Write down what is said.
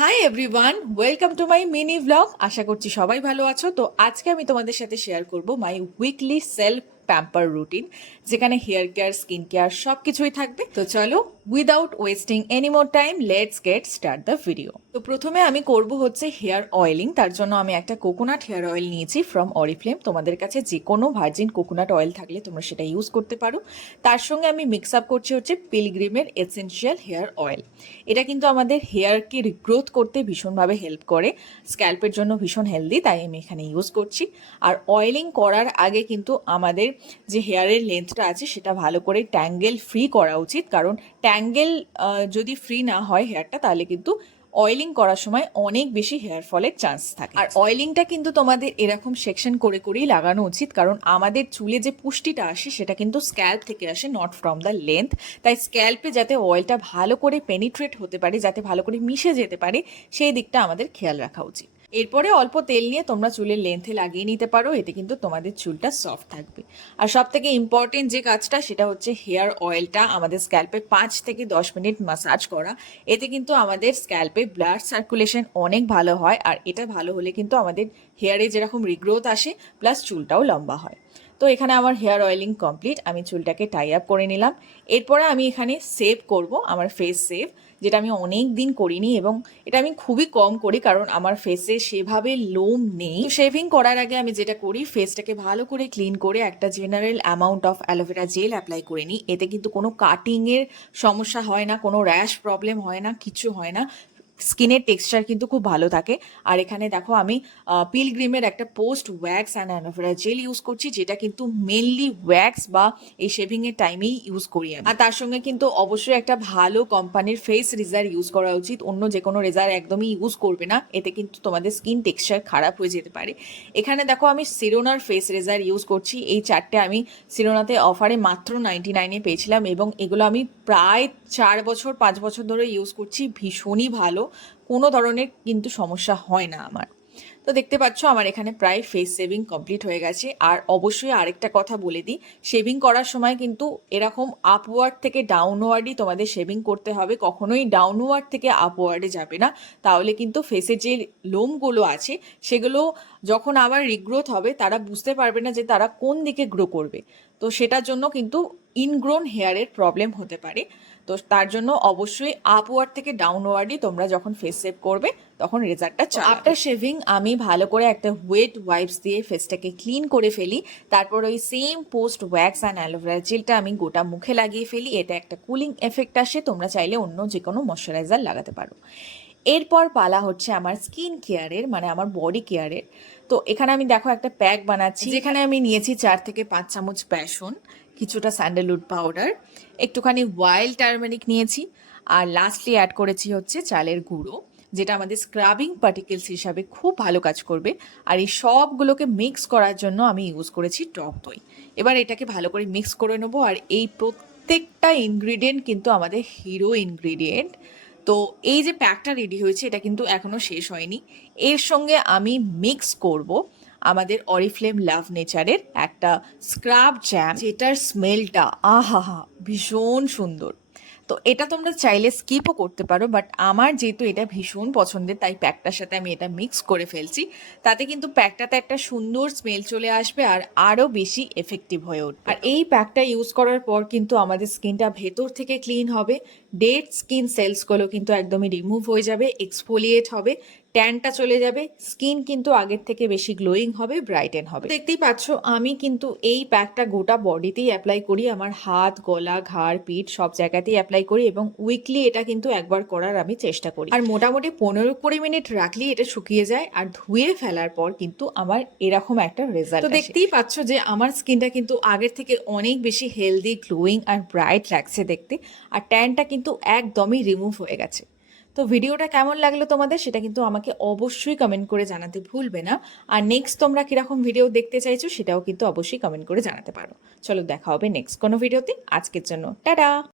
High everyone, welcome to my mini blog. আশা করছি সবাই ভালো আছো। তো আজকে আমি তোমাদের সাথে শেয়ার করব মাই উইকলি সেলফ প্যাম্পার রুটিন, যেখানে হেয়ার কেয়ার, স্কিন কেয়ার সব কিছুই থাকবে। তো চলো, without wasting any more time, let's get start the video. তো প্রথমে আমি করব হচ্ছে হেয়ার অয়েলিং। তার জন্য আমি একটা কোকোনাট হেয়ার অয়েল নিয়েছি ফ্রম অরিফ্লেম। তোমাদের কাছে যে কোনো ভার্জিন কোকোনাট অয়েল থাকলে তোমরা সেটা ইউজ করতে পারো। তার সঙ্গে আমি মিক্স আপ করছি হচ্ছে পিলগ্রিমের এসেনশিয়াল হেয়ার অয়েল। এটা কিন্তু আমাদের হেয়ারকে রিগ্রোথ করতে ভীষণভাবে হেল্প করে, স্ক্যাল্পের জন্য ভীষণ হেলদি, তাই আমি এখানে ইউজ করছি। আর অয়েলিং করার আগে কিন্তু আমাদের যে হেয়ারের লেন্থটা আছে সেটা ভালো করে ট্যাঙ্গেল ফ্রি করা উচিত, কারণ ট্যাঙ্গেল যদি ফ্রি না হয় হেয়ারটা, তাহলে কিন্তু অয়েলিং করার সময় অনেক বেশি হেয়ার ফলের চান্স থাকে। আর অয়েলিংটা কিন্তু তোমাদের এরকম সেকশন করে করেই লাগানো উচিত, কারণ আমাদের চুলে যে পুষ্টিটা আসে সেটা কিন্তু স্ক্যাল্প থেকে আসে, নট ফ্রম দ্য লেন্থ। তাই স্ক্যাল্পে যাতে অয়েলটা ভালো করে পেনিট্রেট হতে পারে, যাতে ভালো করে মিশে যেতে পারে, সেই দিকটা আমাদের খেয়াল রাখা উচিত। এরপরে অল্প তেল নিয়ে তোমরা চুলের লেন্থে লাগিয়ে নিতে পারো, এতে কিন্তু তোমাদের চুলটা সফট থাকবে। আর সব থেকে ইম্পর্টেন্ট যে কাজটা সেটা হচ্ছে হেয়ার অয়েলটা আমাদের স্ক্যাল্পে 5 থেকে 10 মিনিট মাসাজ করা। এতে কিন্তু আমাদের স্ক্যাল্পে ব্লাড সার্কুলেশন অনেক ভালো হয়, আর এটা ভালো হলে কিন্তু আমাদের হেয়ারে যেরকম রিগ্রোথ আসে, প্লাস চুলটাও লম্বা হয়। তো এখানে আমার হেয়ার অয়েলিং কমপ্লিট, আমি চুলটাকে টাই আপ করে নিলাম। এরপরে আমি এখানে সেভ করব আমার ফেস সেভ, যেটা আমি অনেক দিন করিনি, এবং এটা আমি খুবই কম করি কারণ আমার ফেসে সেভাবে লোম নেই। শেভিং করার আগে আমি যেটা করি, ফেসটাকে ভালো করে ক্লিন করে একটা general amount of aloe vera gel apply করে নিই। এতে কিন্তু কোনো কাটিংয়ের সমস্যা হয় না, কোনো র্যাশ প্রবলেম হয় না, কিছু হয় না। স্কিনের টেক্সচার কিন্তু খুব ভালো থাকে। আর এখানে দেখো আমি পিলগ্রিমের একটা post wax and aloe vera gel use করছি, যেটা কিন্তু মেনলি ওয়্যাক্স বা এই শেভিংয়ের টাইমেই ইউজ করি আমি। আর তার সঙ্গে কিন্তু অবশ্যই একটা ভালো কোম্পানির ফেস রেজার ইউজ করা উচিত। অন্য যে কোনো রেজার একদমই ইউজ করবে না, এতে কিন্তু তোমাদের স্কিন টেক্সচার খারাপ হয়ে যেতে পারে। এখানে দেখো আমি সিরোনার ফেস রেজার ইউজ করছি। এই চারটে আমি সিরোনাতে অফারে মাত্র 99-এ পেয়েছিলাম, এবং এগুলো আমি প্রায় 4 বছর 5 বছর ধরে ইউজ করছি। ভীষণই ভালো, কোনো ধরনের কিন্তু সমস্যা হয় না আমার। তো দেখতে পাচ্ছ আমার এখানে প্রায় ফেস শেভিং কমপ্লিট হয়ে গেছে। আর অবশ্যই আরেকটা কথা বলে দিই, শেভিং করার সময় কিন্তু এরকম আপওয়ার্ড থেকে ডাউনওয়ার্ডই তোমাদের শেভিং করতে হবে, কখনোই ডাউনওয়ার্ড থেকে আপওয়ার্ডে যাবে না। তাহলে কিন্তু ফেসের যে লোমগুলো আছে সেগুলো যখন আবার রিগ্রোথ হবে, তারা বুঝতে পারবে না যে তারা কোন দিকে গ্রো করবে। তো সেটার জন্য কিন্তু ইনগ্রোন হেয়ারের প্রবলেম হতে পারে। তো তার জন্য অবশ্যই আপওয়ার্ড থেকে ডাউনওয়ার্ডই তোমরা যখন ফেস সেভ করবে তখন রেজাল্টটা চালাবে। আফটার শেভিং আমি ভালো করে একটা ওয়েট ওয়াইপস দিয়ে ফেসটাকে ক্লিন করে ফেলি। তারপর ওই same post wax and aloe vera জেলটা আমি গোটা মুখে লাগিয়ে ফেলি। এটা একটা কুলিং এফেক্ট আসে, তোমরা চাইলে অন্য যে কোনো ময়শ্চারাইজার লাগাতে পারো। এরপর পালা হচ্ছে আমার স্কিন কেয়ারের, মানে আমার বডি কেয়ারের। তো এখানে আমি দেখো একটা প্যাক বানাচ্ছি, যেখানে আমি নিয়েছি 4 থেকে 5 চামচ বেসন, কিছুটা স্যান্ডেলউড পাউডার, একটুখানি ওয়াইল্ড টার্মেরিক নিয়েছি, আর লাস্টলি অ্যাড করেছি হচ্ছে চালের গুঁড়ো, যেটা আমাদের স্ক্রাবিং পার্টিকেলস হিসাবে খুব ভালো কাজ করবে। আর এই সবগুলোকে মিক্স করার জন্য আমি ইউজ করেছি টক দই। এবার এটাকে ভালো করে মিক্স করে নেবো। আর এই প্রত্যেকটা ইনগ্রিডিয়েন্ট কিন্তু আমাদের হিরো ইনগ্রিডিয়েন্ট। তো এই যে প্যাকটা রেডি হয়েছে, এটা কিন্তু এখনো শেষ হয়নি। এর সঙ্গে আমি মিক্স করব আমাদের অরিফ্লেম লাভ নেচারের একটা স্ক্রাব জ্যাম, যেটার স্মেলটা আহা হা ভীষণ সুন্দর। তো এটা তোমরা চাইলে স্কিপও করতে পারো, বাট আমার যেহেতু এটা ভীষণ পছন্দের, তাই প্যাকটার সাথে আমি এটা মিক্স করে ফেলছি। তাতে কিন্তু প্যাকটাতে একটা সুন্দর স্মেল চলে আসবে, আর আরও বেশি এফেক্টিভ হয়ে উঠবে। আর এই প্যাকটা ইউজ করার পর কিন্তু আমাদের স্কিনটা ভেতর থেকে ক্লিন হবে, ডেড স্কিন সেলসগুলো কিন্তু একদমই রিমুভ হয়ে যাবে, এক্সফোলিয়েট হবে, ট্যানটা চলে যাবে, স্কিন কিন্তু আগের থেকে বেশি গ্লোয়িং হবে, ব্রাইটেন হবে। দেখতেই পাচ্ছ আমি কিন্তু এই প্যাকটা গোটা বডিতেই অ্যাপ্লাই করি, আমার হাত, গলা, ঘাড়, পিঠ সব জায়গাতেই অ্যাপ্লাই করি, এবং উইকলি এটা কিন্তু একবার করার আমি চেষ্টা করি। আর মোটামুটি 15-20 মিনিট রাখলেই এটা শুকিয়ে যায়, আর ধুয়ে ফেলার পর কিন্তু আমার এরকম একটা রেজাল্ট। তো দেখতেই পাচ্ছ যে আমার স্কিনটা কিন্তু আগের থেকে অনেক বেশি হেলদি, গ্লোয়িং আর ব্রাইট লাগছে দেখতে, আর ট্যানটা কিন্তু একদমই রিমুভ হয়ে গেছে। তো ভিডিওটা কেমন লাগলো তোমাদের, সেটা কিন্তু আমাকে অবশ্যই কমেন্ট করে জানাতে ভুলবে না। আর নেক্সট তোমরা কিরকম ভিডিও দেখতে চাইছো সেটাও কিন্তু অবশ্যই কমেন্ট করে জানাতে পারো। চলো দেখা হবে নেক্সট কোনো ভিডিওতে। আজকের জন্য টাটা।